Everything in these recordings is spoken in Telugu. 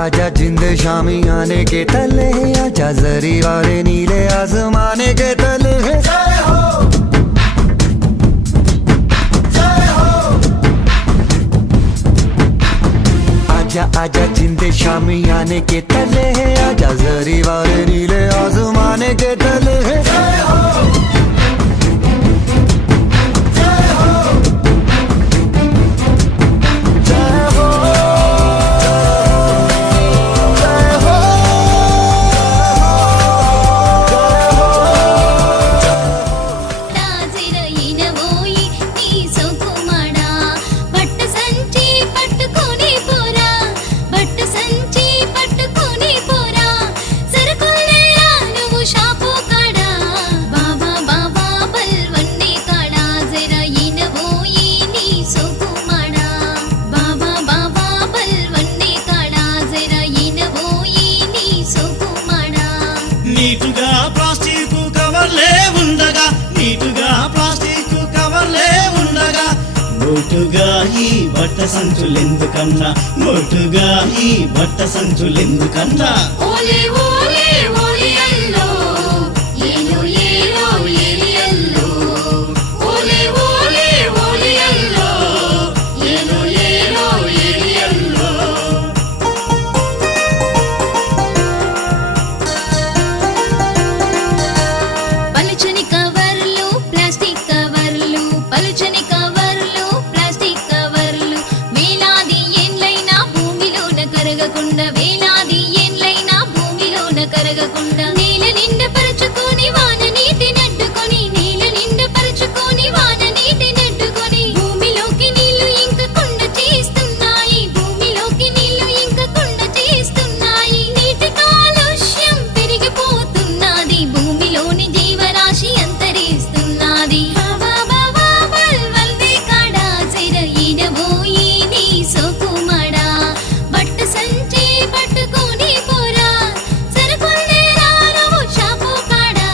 आजा जिंद शामी आने के तले, आजा जरी वाले नीले आसमाने के तले। जय हो जय हो। आजा आजा जिंद शामी आने के तले, आजा जरी वाले नीले आसमाने के तले। जय हो నీటుగా ప్లాస్టిక్ కవర్లే ఉండగా, నీటుగా ప్లాస్టిక్ కవర్లే ఉండగా, మోటుగా ఈ బట్ట సంచులెందుకన్నా, మోటుగా ఈ బట్ట సంచులెందుకన్నా. ఓలే ఓలే ఓలే అల్లో ఏలో ఏలో ఏలి అల్లో, ఓలే ఓలే ఓలే అల్లో ఏలో ఏలో ఏలి అల్లో. పలుచని కవర్లు ప్లాస్టిక్ కవర్లు, పలుచని కవర్లు ప్లాస్టిక్ కవర్లు, వేలాది ఏండ్లైనా భూమిలోన కరగకుండా, వేలాది ఏండ్లైనా భూమిలోన కరగకుండా, నీళ్ళ నిండా పరుచుకొని వాన నీటి నడ్డుకొని, నీళ్ళ నిండా పరుచుకొని వాన నీటి నడ్డుకొని, భూమిలోకి నీళ్లు ఇంకకుండా చేస్తున్నాయి, భూమిలోకి నీళ్లు ఇంకకుండా చేస్తున్నాయి. నీటి కాలుష్యం పెరిగిపోతున్నది, భూమిలోని జీవరాశి అంతరిస్తున్నది. బాబా బాబా బల్వల్ది కాడా సిర ఈడబోయి నీ సోకుమడా, బట్ట సంచి పట్టుకొని పోరా, సరుకుల్నే రారవు షాపు కాడా.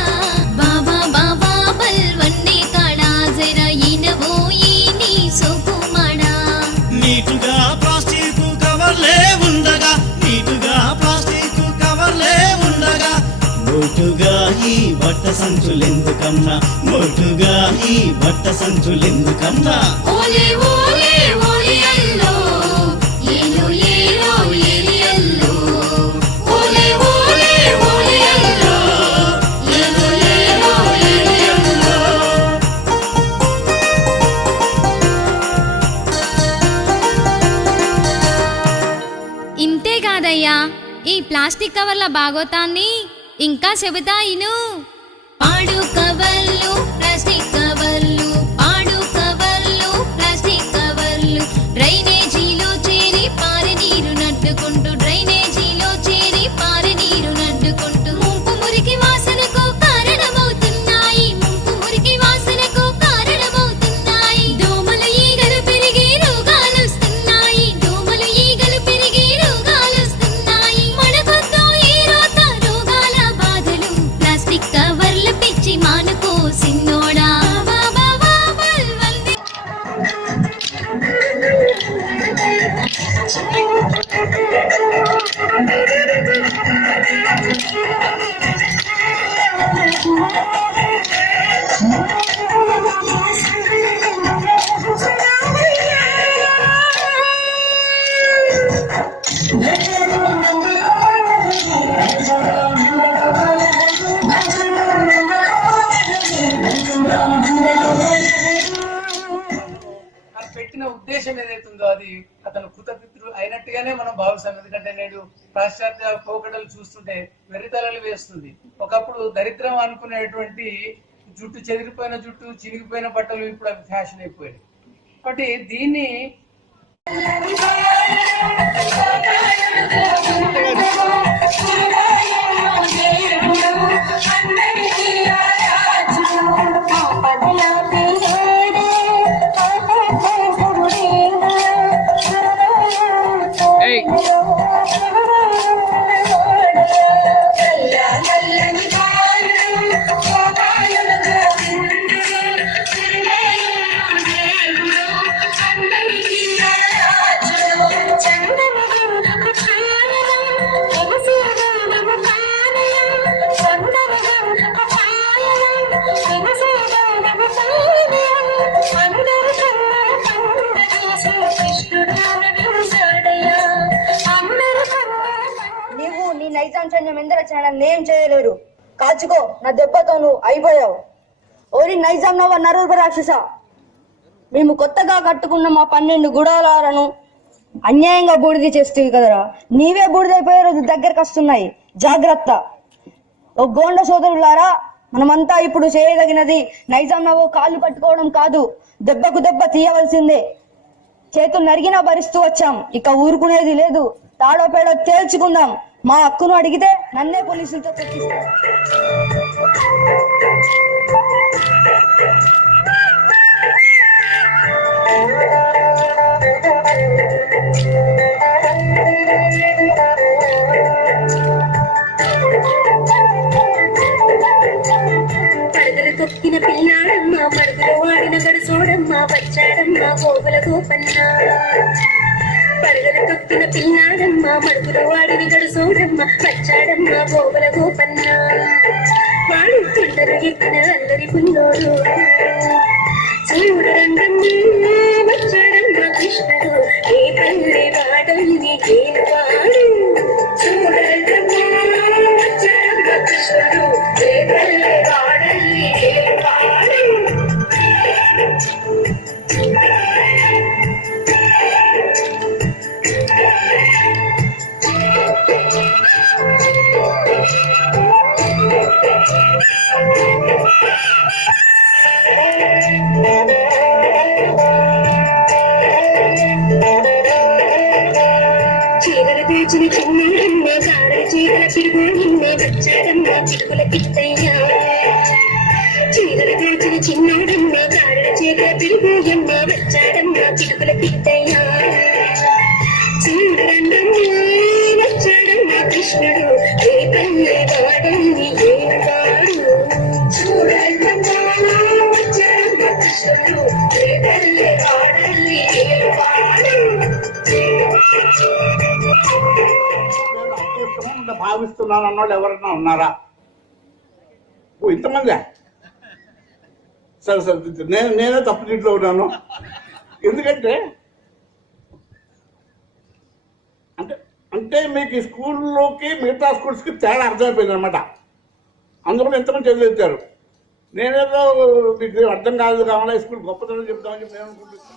బాబా బాబా బల్వల్ది కాడా సిర ఈడబోయి నీ సోకుమడా. నీటుగా ప్లాస్టిక్ కవర్లే ఉండగా, నీటుగా ప్లాస్టిక్ కవర్లే ఉండగా, మోటుగా ఈ బట్ట సంచులెందుకన్నా, మోటుగా ఈ బట్ట సంచులెందుకన్నా. ఓలే ఓలే ఓలే అల్లో ఏలో ఏలో ఏలి అల్లో, ఓలే ఓలే ఓలే అల్లో ఏలో ఏలో ఏలి అల్లో. ఇంతే కాదయ్యా, ఈ ప్లాస్టిక్ కవర్ల బాగోతాన్ని ఇంకా చెబుతా ఇను. పాడు కవర్లు ప్లాస్టిక్ కవర్లు, పాడు కవర్లు ప్లాస్టిక్ కవర్లు, డ్రైనేజీలో చేరి పారే నీరు నడ్డుకుంటూ, డ్రైనేజీలో చేరి పారే నీరు నడ్డుకుంటూ, ముంపు మురికి వాసనకు కారణమవుతున్నాయి, ముంపు మురికి వాసనకు కారణమవుతున్నాయి. దోమలు ఈగలు పెరిగి రోగాలు వస్తున్నాయి, దోమలు ఈగలు పెరిగి రోగాలు వస్తున్నాయి. మనకొద్దు ఈ రోత రోగాల బాధలు, ప్లాస్టిక్ కవర్ల పిచ్చి మానుకో సిన్నోడా. బాబా బాబా బల్వల్ది అది పెట్టిన ఉద్దేశం ఏదైతుందో అది అతను కృతపిత్రుడు అయినట్టుగానే మనం భావిస్తాం. ఎందుకంటే నేడు పాశ్చాత్య పోకడలు చూస్తుంటే వెర్రితలలు వేస్తుంది. ఒకప్పుడు దరిద్రం అనుకునేటువంటి జుట్టు, చెదిరిపోయిన జుట్టు, చిరిగిపోయిన బట్టలు ఇప్పుడు అవి ఫ్యాషన్ అయిపోయాయి. కాబట్టి దీన్ని చందన సైన్యం ఎందరో నన్ను ఏం చేయలేరు. కాచుకో, నా దెబ్బతో నువ్వు అయిపోయావు. ఓరి నైజాం నవ నరూప రాక్షస, మేము కొత్తగా కట్టుకున్న మా 12 గుడాలను అన్యాయంగా బూడిద చేస్తేవి కదరా. నీవే బూడిదైపోయే రోజు దగ్గరకు వస్తున్నాయి, జాగ్రత్త. ఓ గోండ సోదరులారా, మనమంతా ఇప్పుడు చేయదగినది నైజాం నవ్వు కాళ్ళు పట్టుకోవడం కాదు, దెబ్బకు దెబ్బ తీయవలసిందే. చేతులు నరిగినా భరిస్తూ వచ్చాం, ఇక ఊరుకునేది లేదు. తాడో పేడో తేల్చుకుందాం. మా హక్కును అడిగితే నన్నే పోలీసులతో చర్చిస్తాం. పడగలు తొక్కిన పిల్లాడమ్మ, మడుగులు వాడిన గడుసోడమ్మ, వచ్చాడమ్మ గోగుల గోపన్న. పడగలు తొక్కిన పిల్లాడమ్మ, మడుగులు వాడిన గడుసోడమ్మ, వచ్చాడమ్మ గోగుల గోపన్న. వాడు తింటరు ఎక్కిన అల్లరి పుల్లోడు, చూడరంగమ్మ వచ్చాడమ్మ కృష్ణుడు, ఏ పల్లె వాడల్ని ఏను వాడు. చూడరంగమ్మ వచ్చాడమ్మ కృష్ణుడు, ఏ పల్లె వాడల్ని ఏను వాడు. చీరలు దాచిన చిన్నమ్మ, సారల చీరల పిడుగు నిన్నే వచ్చాడమ్మ చిటుకుల కిట్టయ్య. చీరలు దాచిన చిన్నమ్మ, సారల చీరల పిడుగు ఎమ్మ, వచ్చాడమ్మ చిటుకుల కిట్టయ్య. చూడరంగమ్మ వచ్చాడమ్మ కృష్ణుడు, ఏ పల్లె వాడల్ని ఏను వాడు. చూడరంగమ్మ వచ్చాడమ్మ కృష్ణుడు, ఏ పల్లె వాడల్ని ఏను వాడు. అదృష్టంగా భావిస్తున్నాను అన్నోళ్ళు ఎవరైనా ఉన్నారా? ఓ ఇంతమంది. సరే సరే, నేనే తప్పు దీంట్లో ఉన్నాను. ఎందుకంటే అంటే మీకు ఈ స్కూల్లోకి మిగతా స్కూల్స్కి తేడా అర్థమైపోయింది అనమాట. అందుకని ఎంతమంది చదివించారు. నేనేదో మీకు అర్థం కాదు కావాలా స్కూల్ గొప్పతనం చెప్తామని చెప్పి నేను అనుకుంటున్నాను.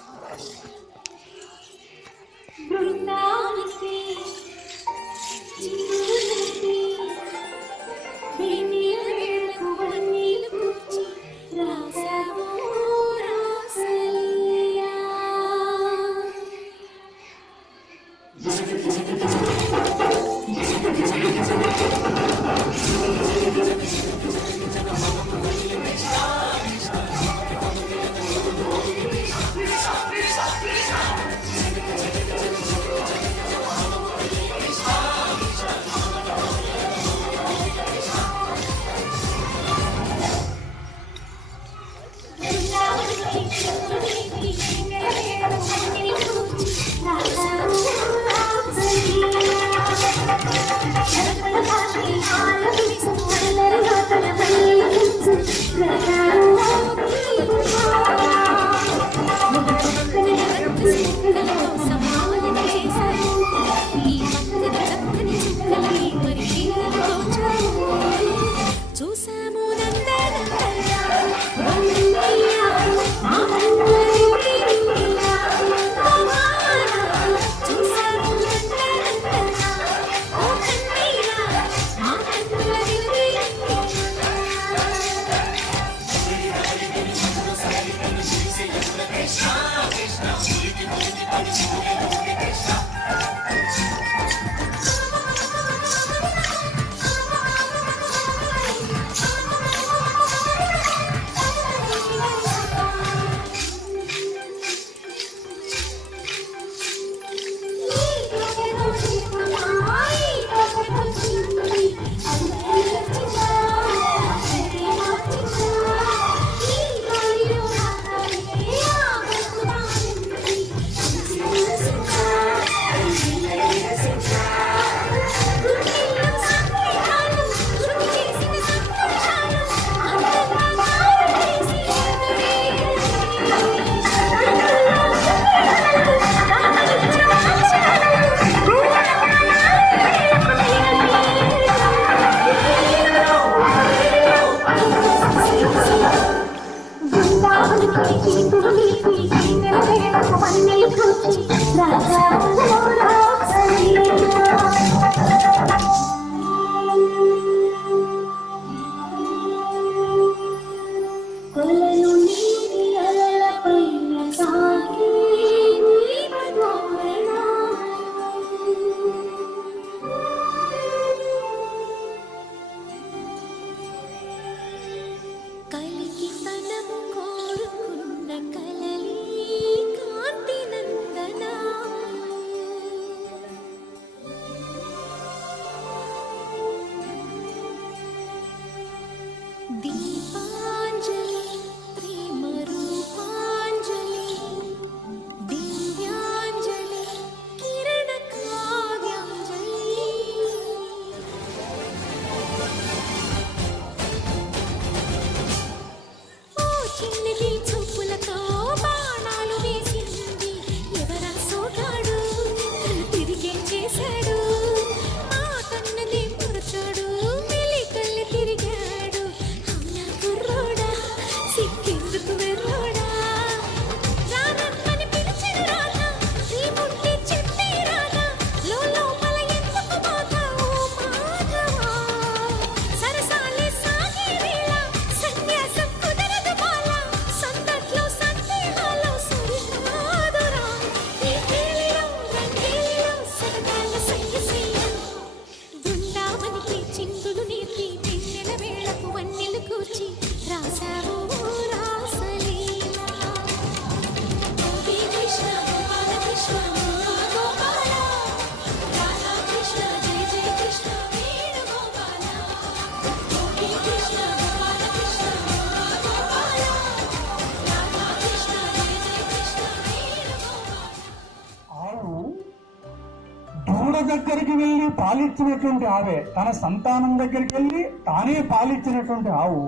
పాలిచ్చినటువంటి ఆవే తన సంతానం దగ్గరికి వెళ్ళి తానే పాలిచ్చినటువంటి ఆవు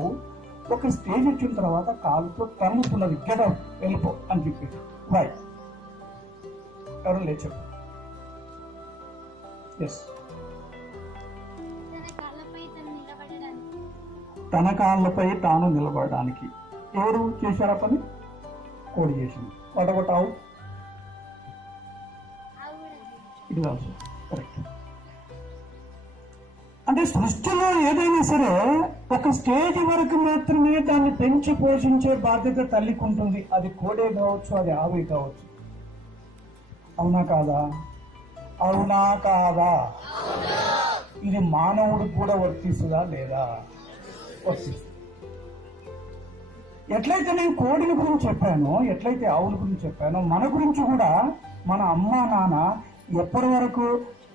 ఒక స్టేజ్ వచ్చిన తర్వాత కాలుతో తన్నుతున్నది, గెటౌట్ వెళ్ళిపో అని చెప్పి. వై? ఎవరు లేచారు? ఎస్, తన కాళ్ళపై తాను నిలబడడానికి. ఎవరు చేశారా పని? కోడి చేసింది. వడగొట్టావు. ఇది ఆల్సో కరెక్ట్. అంటే సృష్టిలో ఏదైనా సరే ఒక స్టేజ్ వరకు మాత్రమే దాన్ని పెంచి పోషించే బాధ్యత తల్లికి ఉంటుంది. అది కోడే కావచ్చు, అది ఆవి కావచ్చు. అవునా కాదా? అవునా కాదా? ఇది మానవుడికి కూడా వర్తిస్తుందా లేదా? వర్తిస్తుంది. ఎట్లయితే నేను కోడిల గురించి చెప్పానో, ఎట్లయితే ఆవుల గురించి చెప్పానో, మన గురించి కూడా మన అమ్మ నాన్న ఎప్పటి వరకు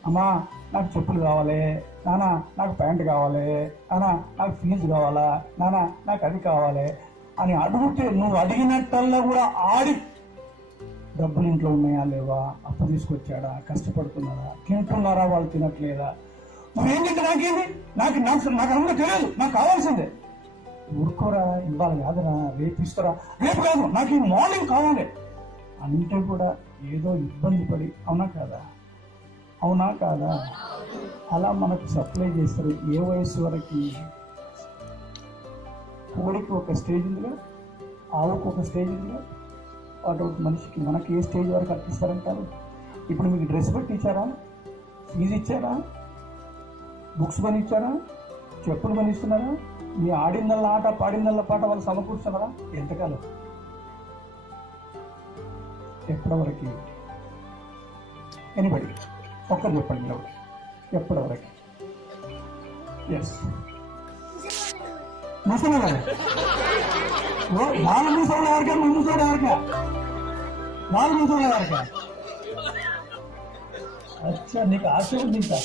అమ్మా నాకు చెప్పులు కావాలి, నాన్న నాకు ప్యాంట్ కావాలి, నాన్న నాకు ఫీజు కావాలా, నాన్న నాకు అది కావాలి అని అడిగితే నువ్వు అడిగినట్టల్లా కూడా ఆడి డబ్బులు ఇంట్లో ఉన్నాయా లేవా, అప్పు తీసుకొచ్చాడా, కష్టపడుతున్నారా, తింటున్నారా, వాళ్ళు తినట్లేదా, నువ్వేంటి నాకేంటి, నాకు నాకు నాకు అన్న తెలియదు, నాకు కావాల్సిందే. ఊరుకోరా, ఇవాళ కాదురా, రేపు ఇస్తారా, రేపు కాదు నాకు ఈ మార్నింగ్ కావాలి అంటే కూడా ఏదో ఇబ్బంది పడి. అవునా కాదా? అవునా కాదా? అలా మనకు సప్లై చేస్తారు. ఏ వయసు వరకు? కోడికి ఒక స్టేజ్ ఉందిగా, ఆవుకు ఒక స్టేజ్ ఉందిగా, వాటి మనిషికి మనకి ఏ స్టేజ్ వరకు అర్పిస్తారంటారు? ఇప్పుడు మీకు డ్రెస్ పెట్టి ఇచ్చారా, ఫీజు ఇచ్చారా, బుక్స్ కొని ఇచ్చారా, చెప్పులు కొని ఇస్తున్నారా, మీ ఆడిందల్ల ఆట పాడిందల్ల పాట వాళ్ళు సమకూర్చున్నారా? ఎంతకాలం? ఎప్పటివరకు? ఎనిబడి ఒక్కరు చెప్పండి, ఎప్పటివరకు? ఎస్, ముసలి గారు నాలుగు ముసలి ఎవరికా, ముందు చూడ ఎవరికా? నాలుగు ముసలి ఎవరికా? అచ్చా, నీకు ఆశ ఉంది ఇంకా.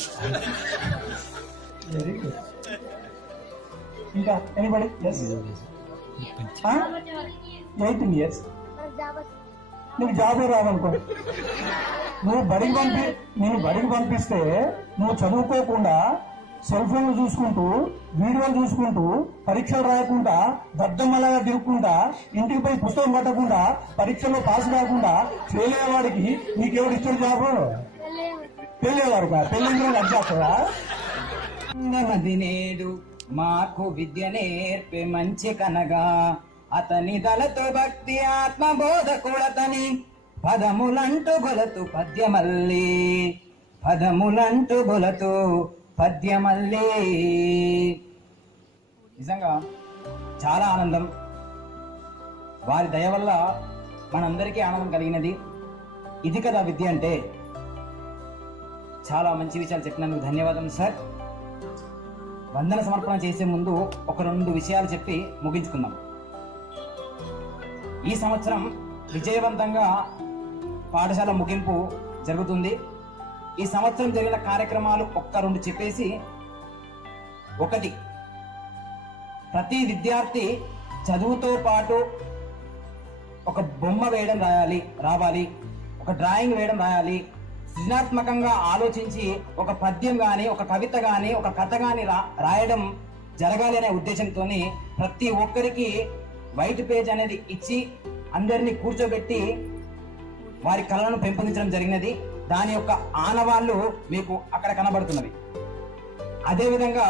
Very good. ఇంకా ఎనిబడి? Yes, 18 years. నీకు జాబే రాదనుకో, నేను బడికి పంపిస్తే నువ్వు చదువుకోకుండా సెల్ ఫోన్లు చూసుకుంటూ, వీడియోలు చూసుకుంటూ, పరీక్షలు రాయకుండా, దద్దమ్మలాగా తిరుగుకుంటా, ఇంటికి పోయి పుస్తకం పట్టకుండా, పరీక్షల్లో పాస్ కాకుండా ఫెయిల్ అయ్యేవాడికి నీకెవరు ఇచ్చిన జాబు? పెళ్ళేవారు కా? పెళ్ళి అడ్జారా? నది నేడు మాకు విద్య నేర్పే మంచి కనగా, అతని దళతో భక్తి ఆత్మబోధ కూడతని, పదములంటూ గొలతు పద్యమల్లి, పదములంటూ గొలతు పద్యమల్లి. నిజంగా చాలా ఆనందం. వారి దయ వల్ల మనందరికీ ఆనందం కలిగినది. ఇది కదా విద్య అంటే. చాలా మంచి విషయాలు చెప్పినందుకు ధన్యవాదాలు సార్. వందన సమర్పణ చేసే ముందు ఒక 2 విషయాలు చెప్పి ముగించుకుందాం. ఈ సంవత్సరం విజయవంతంగా పాఠశాల ముగింపు జరుగుతుంది. ఈ సంవత్సరం జరిగిన కార్యక్రమాలు 1-2 చెప్పేసి, 1, ప్రతి విద్యార్థి చదువుతో పాటు ఒక బొమ్మ వేయడం రావాలి, ఒక డ్రాయింగ్ వేయడం రాయాలి, సృజనాత్మకంగా ఆలోచించి ఒక పద్యం గాని, ఒక కవిత గాని, ఒక కథ గాని రాయడం జరగాలి అనే ఉద్దేశంతో ప్రతి ఒక్కరికి వైట్ పేజ్ అనేది ఇచ్చి అందరినీ కూర్చోబెట్టి వారి కళలను పెంపొందించడం జరిగినది. దాని యొక్క ఆనవాళ్లు మీకు అక్కడ కనబడుతున్నవి. అదేవిధంగా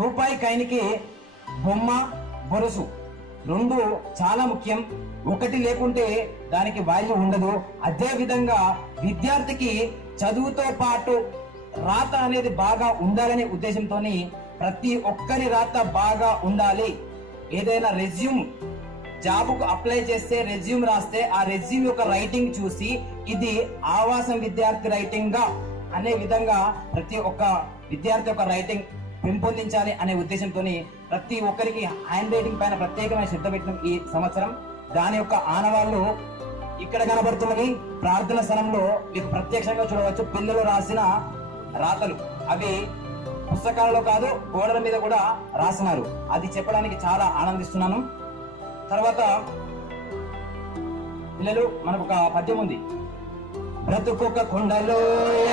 రూపాయి కాయిన్కి బొమ్మ, బొరుసు 2 చాలా ముఖ్యం. 1 లేకుంటే దానికి వాల్యూ ఉండదు. అదే విధంగా విద్యార్థికి చదువుతో పాటు రాత అనేది బాగా ఉండాలనే ఉద్దేశంతో ప్రతి ఒక్కరి రాత బాగా ఉండాలి. ఏదైనా రెజ్యూమ్ జాబుకు అప్లై చేస్తే రెజ్యూమ్ రాస్తే ఆ రెజ్యూమ్ యొక్క రైటింగ్ చూసి ఇది ఆవాసం విద్యార్థి రైటింగ్ గా అనే విధంగా ప్రతి ఒక్క విద్యార్థి యొక్క రైటింగ్ పెంపొందించాలి అనే ఉద్దేశంతో ప్రతి ఒక్కరికి హ్యాండ్ రైటింగ్ పైన ప్రత్యేకమైన శ్రద్ధ పెట్టిన ఈ సంవత్సరం. దాని యొక్క ఆనవాళ్లు ఇక్కడ కనబడుతున్నవి. ప్రార్థన స్థలంలో మీకు ప్రత్యక్షంగా చూడవచ్చు పిల్లలు రాసిన రాతలు. అవి పుస్తకాలలో కాదు, గోడల మీద కూడా రాసినారు. అది చెప్పడానికి చాలా ఆనందిస్తున్నాను. తర్వాత పిల్లలు, మనకు ఒక పద్యం ఉంది. బ్రతుకొక కుండలోయ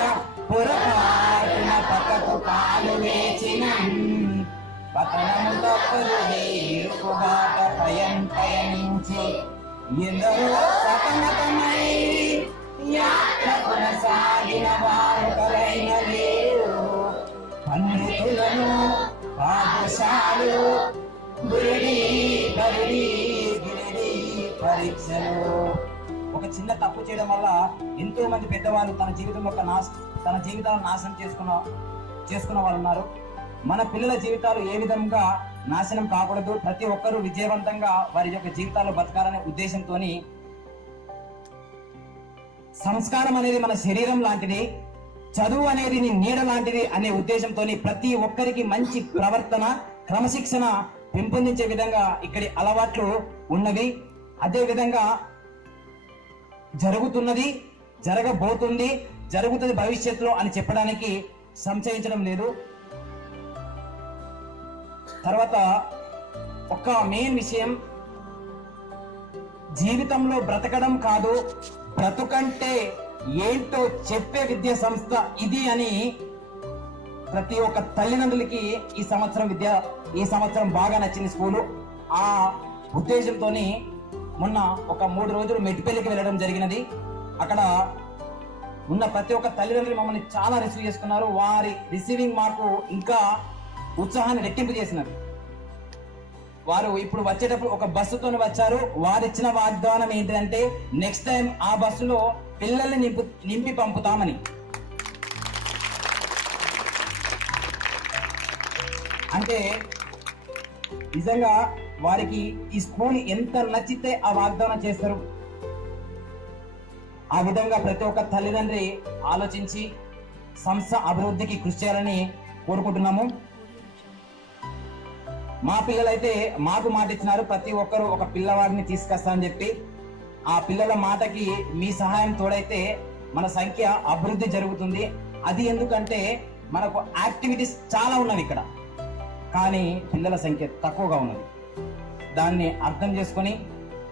పొరపాటున పక్కకు కాలు వేచిన పతనము తప్పదు ఇరుకు బాట పయనించి ఎందరో సతమతమై యాత్ర కొనసాగిన వారు కలైన లేరు పండితులను పాఠశాలు గురిడి పరిడి గిరిడి పరీక్షలు. ఒక చిన్న తప్పు చేయడం వల్ల ఎంతో మంది పెద్దవాళ్ళు తన జీవితాలను నాశనం చేసుకున్న వాళ్ళు ఉన్నారు. మన పిల్లల జీవితాలు ఏ విధంగా నాశనం కాకూడదు, ప్రతి ఒక్కరూ విజయవంతంగా వారి యొక్క జీవితాల్లో బతకాలనే ఉద్దేశంతో సంస్కారం అనేది మన శరీరం లాంటిది, చదువు అనేది నీ నీడ లాంటిది అనే ఉద్దేశంతో ప్రతి ఒక్కరికి మంచి ప్రవర్తన క్రమశిక్షణ పెంపొందించే విధంగా ఇక్కడి అలవాట్లు ఉన్నవి. అదే విధంగా జరుగుతున్నది, జరగబోతుంది, జరుగుతుంది భవిష్యత్తులో అని చెప్పడానికి సంశయించడం లేదు. తర్వాత ఒక మెయిన్ విషయం, జీవితంలో బ్రతకడం కాదు, బ్రతుకంటే ఏంటో చెప్పే విద్యా సంస్థ ఇది అని ప్రతి ఒక్క తల్లిదండ్రులకి ఈ సంవత్సరం బాగా నచ్చింది స్కూలు. ఆ ఉద్దేశంతో మొన్న ఒక 3 రోజులు మెట్టిపల్లికి వెళ్ళడం జరిగినది. అక్కడ ఉన్న ప్రతి ఒక్క తల్లిదండ్రులు మమ్మల్ని చాలా రిసీవ్ చేసుకున్నారు. వారి రిసీవింగ్ మాకు ఇంకా ఉత్సాహాన్ని రెట్టింపు చేసినారు. వారు ఇప్పుడు వచ్చేటప్పుడు ఒక బస్సుతో వచ్చారు. వారు ఇచ్చిన వాగ్దానం ఏంటంటే నెక్స్ట్ టైం ఆ బస్సులో పిల్లల్ని నింపి పంపుతామని. అంటే నిజంగా వారికి ఈ స్కూల్ ఎంత నచ్చితే ఆ వాగ్దానం చేస్తారు. ఆ విధంగా ప్రతి ఒక్క తల్లిదండ్రి ఆలోచించి సంస్థ అభివృద్ధికి కృషి చేయాలని కోరుకుంటున్నాము. మా పిల్లలైతే మాకు మాట ఇచ్చినారు, ప్రతి ఒక్కరు ఒక పిల్లవాడిని తీసుకొస్తా అని చెప్పి. ఆ పిల్లల మాటకి మీ సహాయం తోడైతే మన సంఖ్య అభివృద్ధి జరుగుతుంది. అది ఎందుకంటే మనకు యాక్టివిటీస్ చాలా ఉన్నవి ఇక్కడ, కానీ పిల్లల సంఖ్య తక్కువగా ఉన్నది. దాన్ని అర్థం చేసుకొని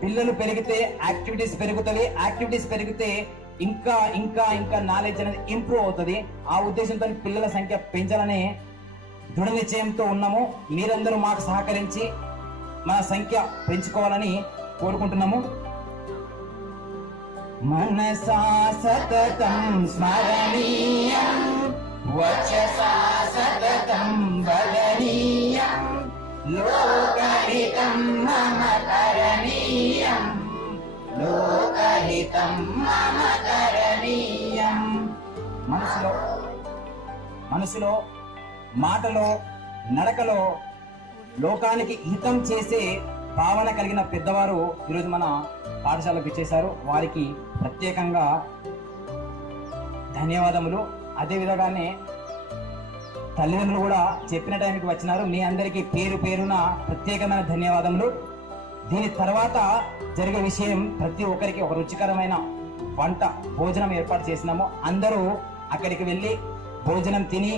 పిల్లలు పెరిగితే యాక్టివిటీస్ పెరుగుతాయి, యాక్టివిటీస్ పెరిగితే ఇంకా ఇంకా ఇంకా నాలెడ్జ్ అనేది ఇంప్రూవ్ అవుతుంది. ఆ ఉద్దేశంతో పిల్లల సంఖ్య పెంచాలనే దృఢ నిశ్చయంతో ఉన్నాము. మీరందరూ మాకు సహకరించి మన సంఖ్య పెంచుకోవాలని కోరుకుంటున్నాము. మనసా సతతం స్మరణీయం వచసా సతతం వదనీయం లోకహితం మమ కరణీయం లోకహితం మమ కరణీయం. మనసులో మాటలో నడకలో లోకానికి హితం చేసే భావన కలిగిన పెద్దవారు ఈరోజు మన పాఠశాలకు ఇచ్చేశారు. వారికి ప్రత్యేకంగా ధన్యవాదములు. అదే విధంగానే తల్లిదండ్రులు కూడా చెప్పిన టైంకి వచ్చినారు. మీ అందరికీ పేరు పేరున ప్రత్యేకమైన ధన్యవాదములు. దీని తర్వాత జరిగే విషయం, ప్రతి ఒక్కరికి ఒక రుచికరమైన వంట భోజనం ఏర్పాటు చేసినాము. అందరూ అక్కడికి వెళ్ళి భోజనం తిని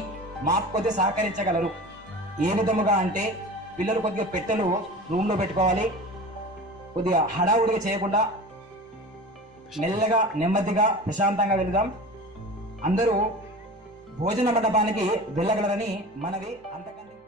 మాకు కొద్దిగా సహకరించగలరు. ఏ విధముగా అంటే పిల్లలు కొద్దిగా పెట్టెలు రూమ్లో పెట్టుకోవాలి. కొద్దిగా హడావుడిగా చేయకుండా మెల్లగా నెమ్మదిగా ప్రశాంతంగా వెళ్దాం. అందరూ భోజన మండపానికి వెళ్ళగలరని మనవి. అంతకంటే